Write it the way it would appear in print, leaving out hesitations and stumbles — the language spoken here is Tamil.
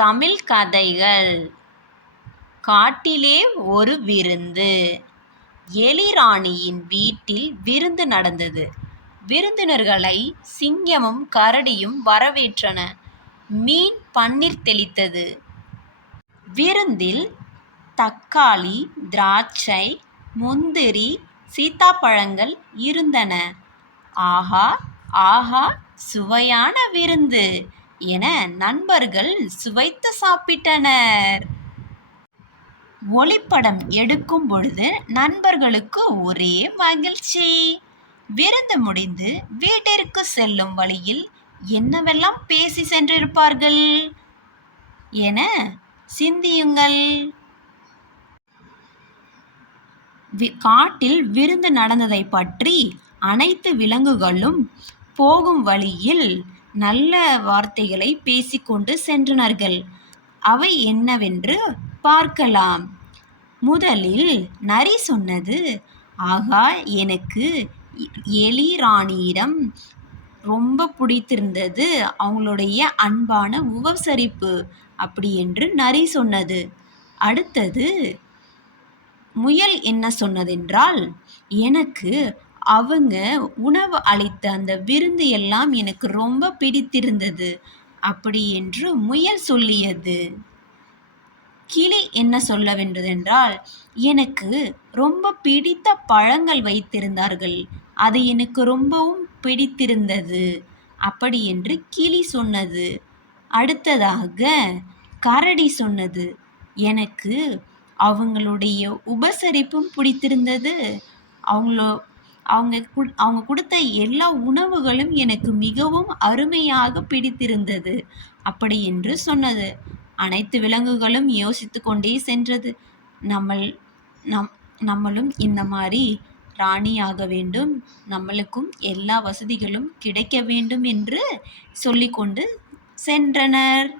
தமிழ் கதைகள். காட்டிலே ஒரு விருந்து. எலிராணியின் வீட்டில் விருந்து நடந்தது. விருந்தினர்களை சிங்கமும் கரடியும் வரவேற்றன. மீன் பன்னீர் தெளித்தது. விருந்தில் தக்காளி, திராட்சை, முந்திரி, சீத்தாப்பழங்கள் இருந்தன. ஆஹா ஆஹா, சுவையான விருந்து என நண்பர்கள் சுவைத்து சாப்பிட்டனர். ஒளிப்படம் எடுக்கும் பொழுது நண்பர்களுக்கு ஒரே மகிழ்ச்சி. விருந்து முடிந்து வீட்டிற்கு செல்லும் வழியில் என்னவெல்லாம் பேசி சென்றிருப்பார்கள் என சிந்தியுங்கள். காட்டில் விருந்து நடந்ததை பற்றி அனைத்து விலங்குகளும் போகும் வழியில் நல்ல வார்த்தைகளை பேசிக்கொண்டு சென்றனர்கள். அவை என்னவென்று பார்க்கலாம். முதலில் நரி சொன்னது, ஆகா, எனக்கு எலிராணியிடம் ரொம்ப பிடித்திருந்தது, அவங்களுடைய அன்பான உபசரிப்பு அப்படி என்று நரி சொன்னது. அடுத்தது முயல் என்ன சொன்னதென்றால், எனக்கு அவங்க உணவு அளித்த அந்த விருந்து எல்லாம் எனக்கு ரொம்ப பிடித்திருந்தது அப்படி என்று முயல் சொல்லியது. கிளி என்ன சொல்ல வென்றதென்றால், எனக்கு ரொம்ப பிடித்த பழங்கள் வைத்திருந்தார்கள், அது எனக்கு ரொம்பவும் பிடித்திருந்தது அப்படி என்று கிளி சொன்னது. அடுத்ததாக கரடி சொன்னது, எனக்கு அவங்களுடைய உபசரிப்பும் பிடித்திருந்தது, அவங்க கொடுத்த எல்லா உணவுகளும் எனக்கு மிகவும் அருமையாக பிடித்திருந்தது அப்படி என்று சொன்னது. அனைத்து விலங்குகளும் யோசித்து கொண்டே சென்றது. நம்மளும் இந்த மாதிரி ராணியாக வேண்டும், நம்மளுக்கும் எல்லா வசதிகளும் கிடைக்க வேண்டும் என்று சொல்லிக்கொண்டு சென்றனர்.